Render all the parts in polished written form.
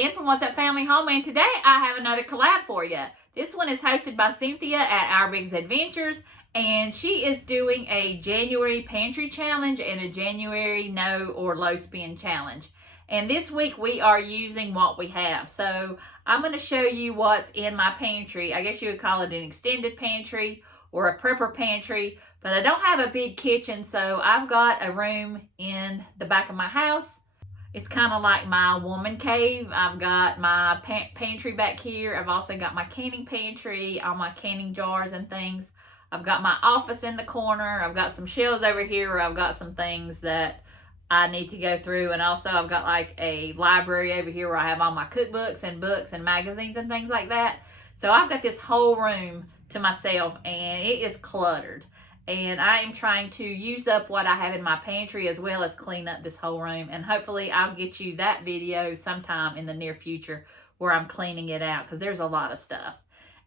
Lynn from What's Up Family Home, and today I have another collab for you. This one is hosted by Cynthia at Our Bigs Adventures, and she is doing a January Pantry challenge and a January no or low spend challenge. And this week we are using what we have. So I'm going to show you what's in my pantry. I guess you would call it an extended pantry or a prepper pantry, but I don't have a big kitchen, so I've got a room in the back of my house. It's kind of like my woman cave. I've got my pantry back here. I've also got my canning pantry, all my canning jars and things. I've got my office in the corner. I've got some shelves over here where I've got some things that I need to go through. And also I've got like a library over here where I have all my cookbooks and books and magazines and things like that. So I've got this whole room to myself and it is cluttered. And I am trying to use up what I have in my pantry as well as clean up this whole room. And hopefully I'll get you that video sometime in the near future where I'm cleaning it out, because there's a lot of stuff.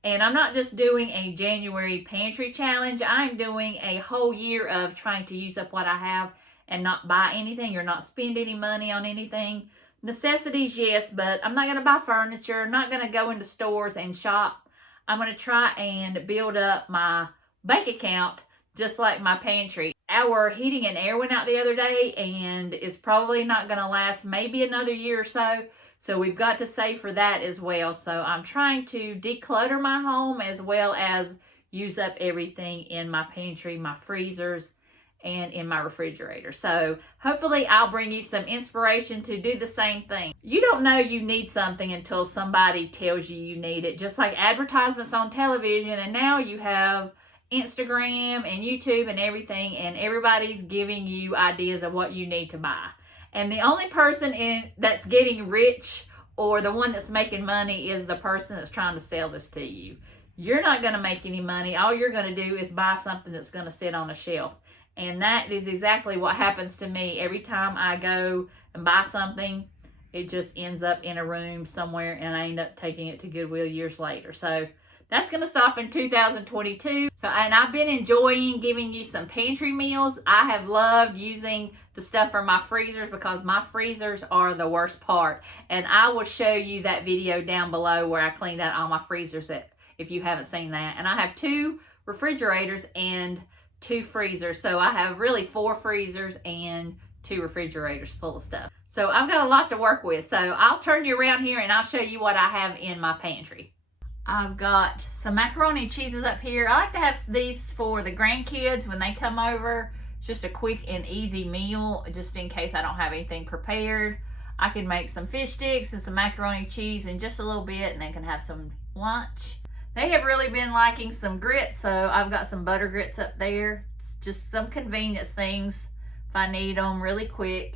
And I'm not just doing a January pantry challenge. I'm doing a whole year of trying to use up what I have and not buy anything or not spend any money on anything. Necessities, yes, but I'm not going to buy furniture. I'm not going to go into stores and shop. I'm going to try and build up my bank account just like my pantry. Our heating and air went out the other day and it's probably not going to last maybe another year or so. So we've got to save for that as well. So I'm trying to declutter my home as well as use up everything in my pantry, my freezers, and in my refrigerator. So hopefully I'll bring you some inspiration to do the same thing. You don't know you need something until somebody tells you you need it. Just like advertisements on television, and now you have Instagram and YouTube and everything, and everybody's giving you ideas of what you need to buy. And the only person that's getting rich or the one that's making money is the person that's trying to sell this to you. You're not going to make any money. All you're going to do is buy something that's going to sit on a shelf. And that is exactly what happens to me. Every time I go and buy something, it just ends up in a room somewhere and I end up taking it to Goodwill years later. So that's going to stop in 2022. And I've been enjoying giving you some pantry meals. I have loved using the stuff from my freezers because my freezers are the worst part. And I will show you that video down below where I cleaned out all my freezers if you haven't seen that. And I have 2 refrigerators and 2 freezers. So I have really 4 freezers and 2 refrigerators full of stuff. So I've got a lot to work with. So I'll turn you around here and I'll show you what I have in my pantry. I've got some macaroni cheeses up here. I like to have these for the grandkids when they come over. It's just a quick and easy meal, just in case I don't have anything prepared. I can make some fish sticks and some macaroni cheese in just a little bit, and they can have some lunch. They have really been liking some grits, so I've got some butter grits up there. It's just some convenience things if I need them really quick.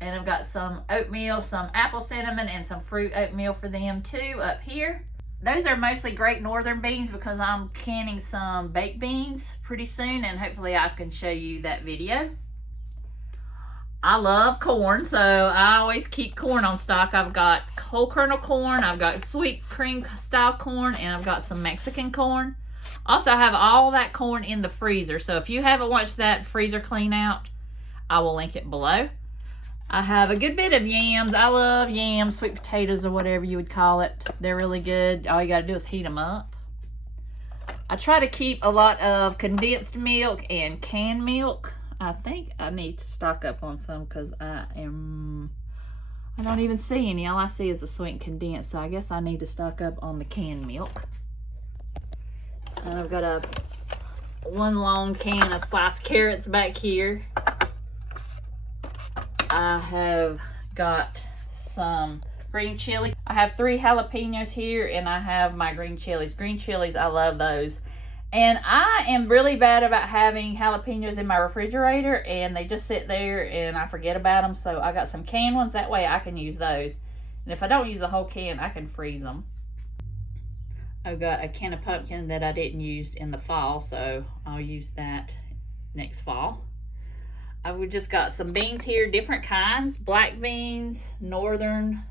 And I've got some oatmeal, some apple cinnamon, and some fruit oatmeal for them too up here. Those are mostly Great Northern beans because I'm canning some baked beans pretty soon, and hopefully I can show you that video. I love corn, so I always keep corn on stock. I've got whole kernel corn, I've got sweet cream style corn, and I've got some Mexican corn. Also, I have all that corn in the freezer, so if you haven't watched that freezer clean out, I will link it below. I have a good bit of yams. I love yams, sweet potatoes, or whatever you would call it. They're really good. All you got to do is heat them up. I try to keep a lot of condensed milk and canned milk. I think I need to stock up on some because I don't even see any. All I see is the sweet condensed, so I guess I need to stock up on the canned milk. And I've got one long can of sliced carrots back here. I have got some green chilies. I have 3 jalapenos here, and I have my green chilies. Green chilies, I love those. And I am really bad about having jalapenos in my refrigerator, and they just sit there and I forget about them. So I got some canned ones. That way I can use those. And if I don't use the whole can, I can freeze them. I've got a can of pumpkin that I didn't use in the fall, so I'll use that next fall. I've just got some beans here, different kinds. Black beans, northern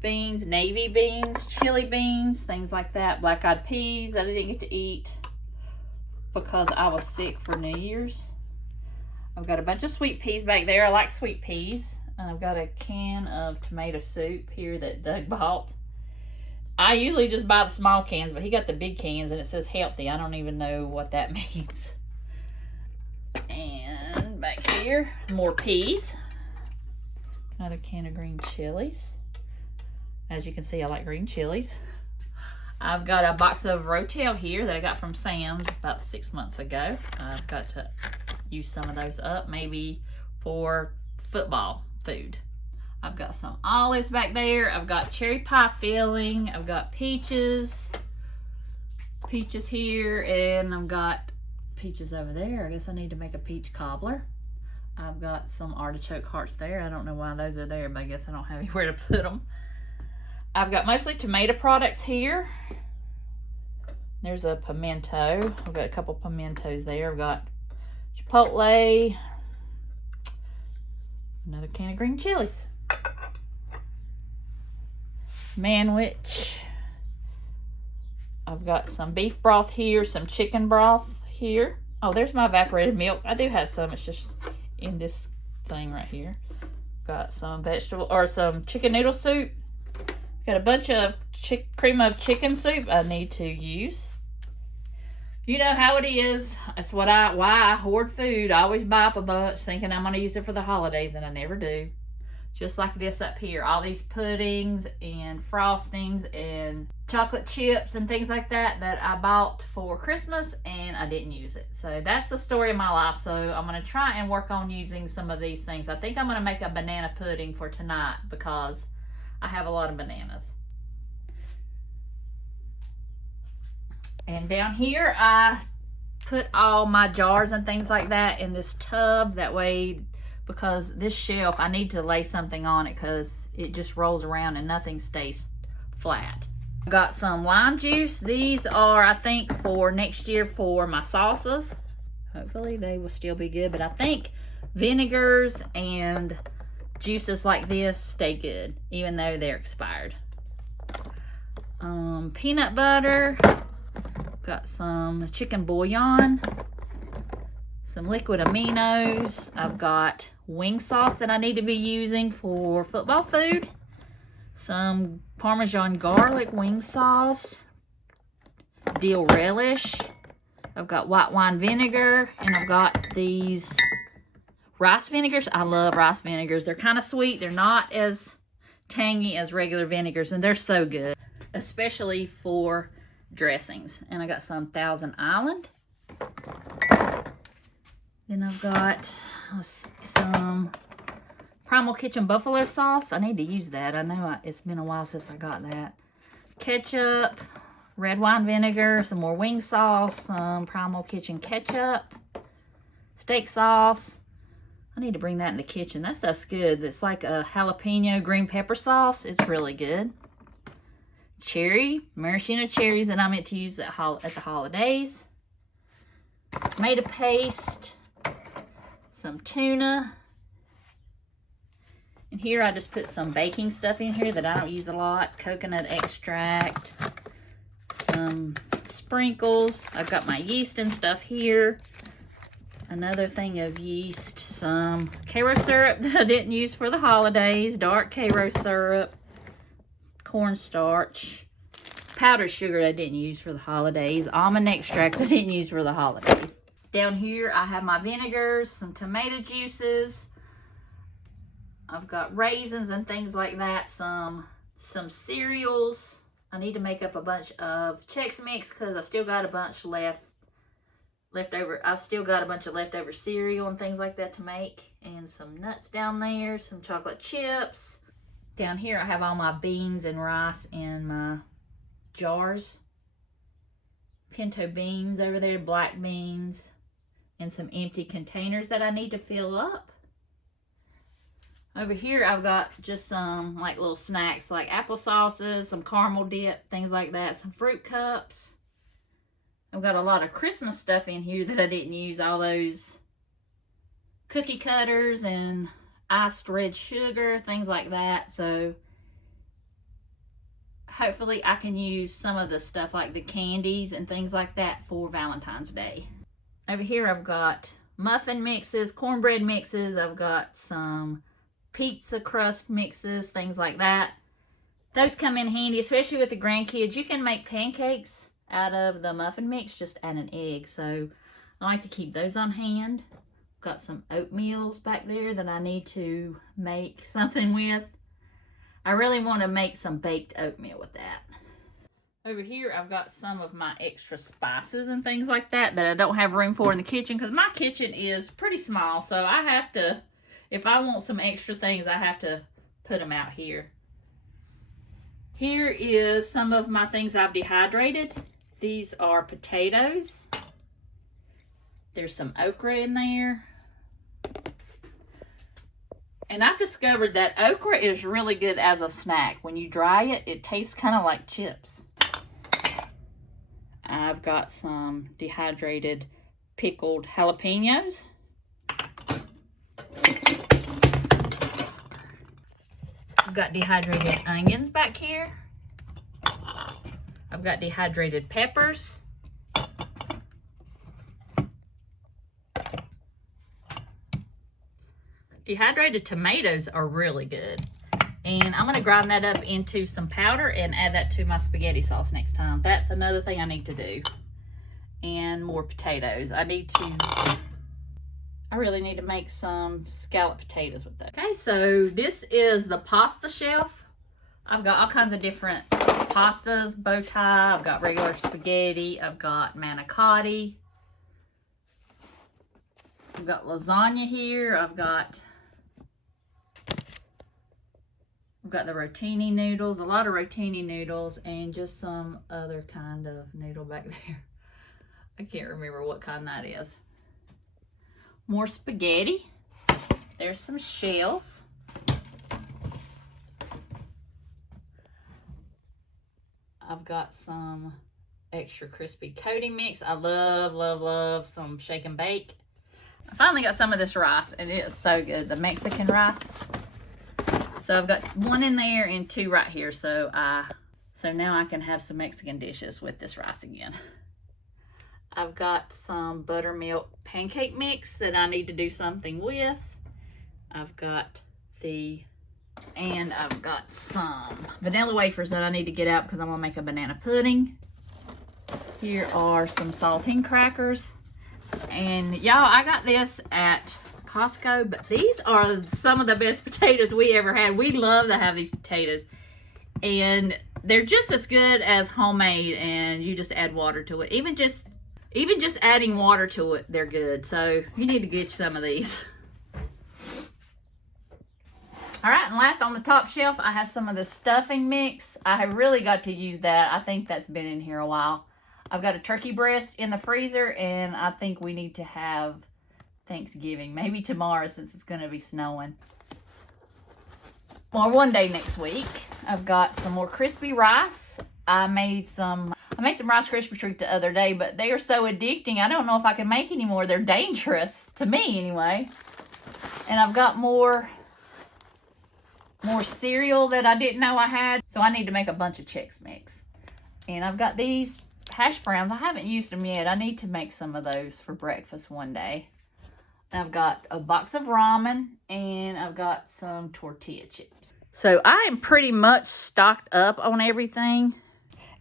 beans, navy beans, chili beans, things like that. Black-eyed peas that I didn't get to eat because I was sick for New Year's. I've got a bunch of sweet peas back there. I like sweet peas. I've got a can of tomato soup here that Doug bought. I usually just buy the small cans, but he got the big cans and it says healthy. I don't even know what that means. And back here, more peas. Another can of green chilies. As you can see, I like green chilies. I've got a box of Rotel here that I got from Sam's about 6 months ago. I've got to use some of those up, maybe for football food. I've got some olives back there. I've got cherry pie filling. I've got peaches here, and I've got peaches over there. I guess I need to make a peach cobbler. I've got some artichoke hearts there. I don't know why those are there, but I guess I don't have anywhere to put them. I've got mostly tomato products here. There's a pimento. I've got a couple pimentos there. I've got chipotle. Another can of green chilies. Manwich. I've got some beef broth here, some chicken broth here. Oh, there's my evaporated milk. I do have some. It's just in this thing right here. Got some some chicken noodle soup. Got a bunch of cream of chicken soup I need to use. You know how it is. That's why I hoard food. I always buy up a bunch thinking I'm going to use it for the holidays, and I never do. Just like this up here. All these puddings and frostings and chocolate chips and things like that I bought for Christmas, and I didn't use it. So that's the story of my life. So I'm going to try and work on using some of these things. I think I'm going to make a banana pudding for tonight because I have a lot of bananas. And down here, I put all my jars and things like that in this tub. That way, because this shelf, I need to lay something on it because it just rolls around and nothing stays flat. I've got some lime juice. These are, I think, for next year for my sauces. Hopefully they will still be good, but I think vinegars and juices like this stay good, even though they're expired. Peanut butter. Got some chicken bouillon. Some liquid aminos. I've got wing sauce that I need to be using for football food. Some Parmesan garlic wing sauce. Dill relish. I've got white wine vinegar. And I've got these rice vinegars. I love rice vinegars. They're kind of sweet. They're not as tangy as regular vinegars, and they're so good, especially for dressings. And I got some Thousand Island. Then I've got some Primal Kitchen buffalo sauce. I need to use that. I know it's been a while since I got that. Ketchup, red wine vinegar, some more wing sauce, some Primal Kitchen ketchup, steak sauce. I need to bring that in the kitchen. That stuff's good. It's like a jalapeno green pepper sauce. It's really good. Maraschino cherries that I meant to use at the holidays. Tomato paste. Some tuna. And here I just put some baking stuff in here that I don't use a lot. Coconut extract. Some sprinkles. I've got my yeast and stuff here. Another thing of yeast, some Karo syrup that I didn't use for the holidays, dark Karo syrup, cornstarch, powdered sugar I didn't use for the holidays, almond extract I didn't use for the holidays. Down here I have my vinegars, some tomato juices. I've got raisins and things like that, some cereals. I need to make up a bunch of Chex Mix because I still got a bunch leftover. I've still got a bunch of leftover cereal and things like that to make. And some nuts down there, some chocolate chips. Down here I have all my beans and rice in my jars. Pinto beans over there, black beans. And some empty containers that I need to fill up. Over here I've got just some like little snacks like applesauces, some caramel dip, things like that. Some fruit cups. I've got a lot of Christmas stuff in here that I didn't use. All those cookie cutters and iced red sugar, things like that. So hopefully I can use some of the stuff like the candies and things like that for Valentine's Day. Over here I've got muffin mixes, cornbread mixes. I've got some pizza crust mixes, things like that. Those come in handy, especially with the grandkids. You can make pancakes out of the muffin mix, just add an egg. So I like to keep those on hand. Got some oatmeals back there that I need to make something with. I really want to make some baked oatmeal with that. Over here, I've got some of my extra spices and things like that that I don't have room for in the kitchen because my kitchen is pretty small. So I have to, if I want some extra things, I have to put them out here. Here is some of my things I've dehydrated. These are potatoes. There's some okra in there. And I've discovered that okra is really good as a snack. When you dry it, it tastes kind of like chips. I've got some dehydrated pickled jalapenos. I've got dehydrated onions back here. I've got dehydrated peppers. Dehydrated tomatoes are really good. And I'm going to grind that up into some powder and add that to my spaghetti sauce next time. That's another thing I need to do. And more potatoes. I really need to make some scalloped potatoes with that. Okay, so this is the pasta shelf. I've got all kinds of different pastas, bow tie. I've got regular spaghetti. I've got manicotti. I've got lasagna here. I've got the rotini noodles, a lot of rotini noodles, and just some other kind of noodle back there. I can't remember what kind that is. More spaghetti. There's some shells. I've got some extra crispy coating mix. I love, love, love some shake and bake. I finally got some of this rice, and it is so good, the Mexican rice. So I've got one in there and two right here. So now I can have some Mexican dishes with this rice again. I've got some buttermilk pancake mix that I need to do something with. I've got some vanilla wafers that I need to get out because I'm gonna make a banana pudding. Here are some saltine crackers. And y'all, I got this at Costco, but these are some of the best potatoes we ever had. We love to have these potatoes, and they're just as good as homemade, and you just add water to it. Even just adding water to it, they're good. So you need to get some of these. All right, and last on the top shelf, I have some of the stuffing mix. I have really got to use that. I think that's been in here a while. I've got a turkey breast in the freezer, and I think we need to have Thanksgiving, maybe tomorrow since it's going to be snowing, or one day next week. I've got some more crispy rice. I made some Rice Krispie treats the other day, but they are so addicting. I don't know if I can make any more. They're dangerous to me anyway. And I've got more cereal that I didn't know I had, so I need to make a bunch of Chex Mix. And I've got these hash browns. I haven't used them yet. I need to make some of those for breakfast one day. I've got a box of ramen, and I've got some tortilla chips. So I am pretty much stocked up on everything.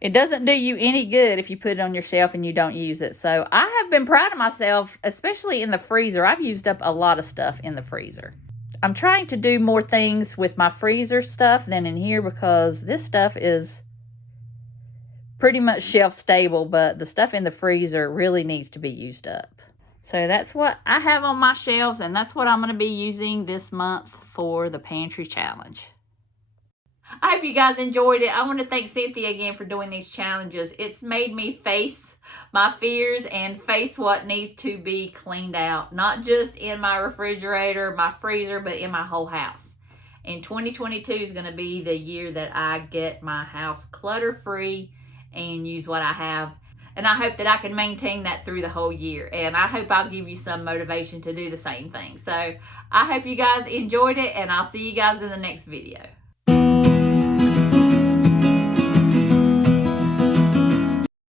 It doesn't do you any good if you put it on your shelf and you don't use it. So I have been proud of myself, especially in the freezer. I've used up a lot of stuff in the freezer. I'm trying to do more things with my freezer stuff than in here because this stuff is pretty much shelf stable, but the stuff in the freezer really needs to be used up. So that's what I have on my shelves, and that's what I'm going to be using this month for the pantry challenge. I hope you guys enjoyed it. I want to thank Cynthia again for doing these challenges. It's made me face my fears and face what needs to be cleaned out, not just in my refrigerator, my freezer, but in my whole house. And 2022 is going to be the year that I get my house clutter-free and use what I have. And I hope that I can maintain that through the whole year. And I hope I'll give you some motivation to do the same thing. So I hope you guys enjoyed it, and I'll see you guys in the next video.